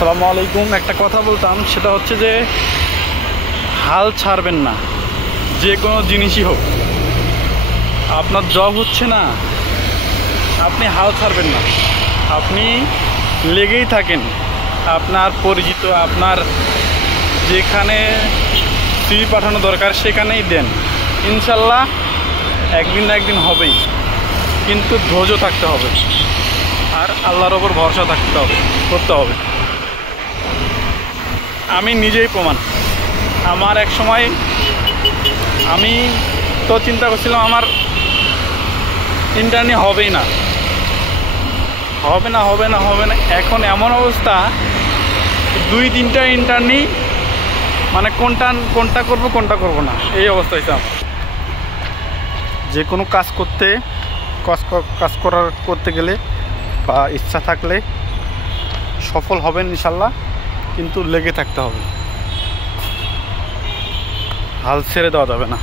আসসালামু আলাইকুম। একটা কথা বলতাম, সেটা হচ্ছে যে হাল ছাড়বেন না। যে কোনো জিনিসই হোক, আপনার জব হচ্ছে না, আপনি হাল ছাড়বেন না, আপনি লেগেই থাকেন। আপনার পরিচিত, আপনার যেখানে সিভি পাঠানো দরকার সেখানেই দেন, ইনশাল্লাহ একদিন না একদিন হবেই। কিন্তু ধৈর্য থাকতে হবে আর আল্লাহর ওপর ভরসা করতে হবে। আমি নিজেই প্রমাণ। আমার এক সময় আমি তো চিন্তা করছিলাম আমার ইন্টারনি হবেই না, এখন এমন অবস্থা, 2-3টা ইন্টারনি, মানে কোনটা করব না, এই অবস্থা হয়েছে আমার। যে কোনো কাজ করতে গেলে বা ইচ্ছা থাকলে সফল হবেন ইনশাল্লাহ, কিন্তু লেগে থাকতে হবে, হাল ছেড়ে দেওয়া যাবে না।